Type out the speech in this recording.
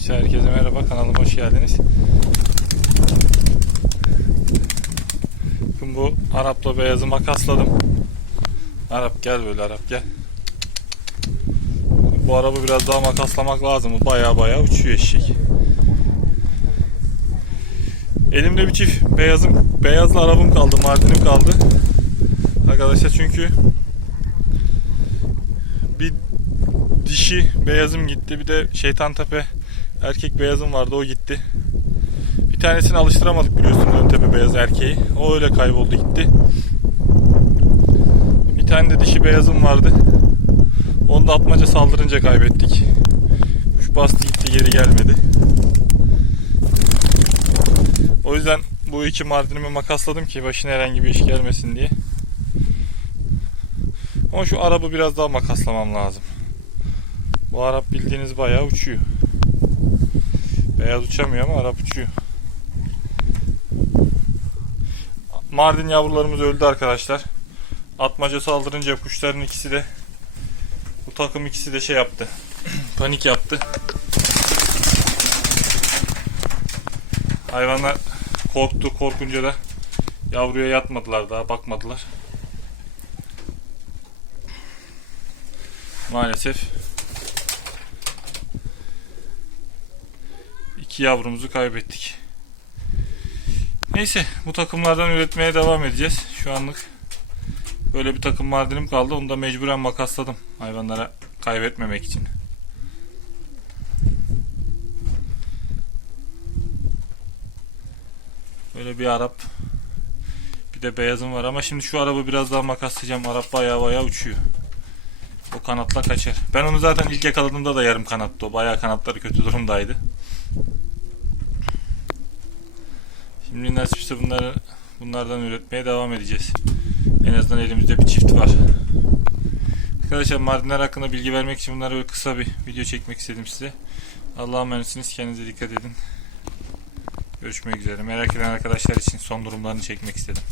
Arkadaşlar herkese merhaba kanalıma hoş geldiniz. Bugün bu Arap'la beyazı makasladım. Arap gel böyle Arap gel. Bu arabı biraz daha makaslamak lazım. Bu baya baya uçuyor eşek. Elimde bir çift beyazım, beyazlı arabam kaldı, Mardin'im kaldı. Arkadaşlar çünkü bir dişi beyazım gitti. Bir de şeytan tepe erkek beyazım vardı o gitti. Bir tanesini alıştıramadık biliyorsunuz ön tepe beyaz erkeği. O öyle kayboldu gitti. Bir tane de dişi beyazım vardı. Onu da atmaca saldırınca kaybettik. Kuş bastı gitti geri gelmedi. O yüzden bu iki mardinimi makasladım ki başına herhangi bir iş gelmesin diye. Ama şu arabı biraz daha makaslamam lazım. Bu Arap bildiğiniz bayağı uçuyor. Beyaz uçamıyor ama Arap uçuyor. Mardin yavrularımız öldü arkadaşlar. Atmaca saldırınca kuşların ikisi de bu takım ikisi de şey yaptı. Panik yaptı. Hayvanlar korktu. Korkunca da yavruya yatmadılar daha bakmadılar. Maalesef iki yavrumuzu kaybettik. Neyse bu takımlardan üretmeye devam edeceğiz. Şu anlık böyle bir takım mardinim kaldı. Onu da mecburen makasladım hayvanlara kaybetmemek için. Böyle bir Arap bir de beyazım var ama şimdi şu arabı biraz daha makaslayacağım. Arap bayağı bayağı uçuyor. O kanatla kaçar. Ben onu zaten ilk yakaladığımda da yarım kanattı. O bayağı kanatları kötü durumdaydı. Şimdi nasipse bunları bunlardan üretmeye devam edeceğiz. En azından elimizde bir çift var. Arkadaşlar Mardinler hakkında bilgi vermek için bunlara böyle kısa bir video çekmek istedim size. Allah'a emanetsiniz. Kendinize dikkat edin. Görüşmek üzere. Merak eden arkadaşlar için son durumlarını çekmek istedim.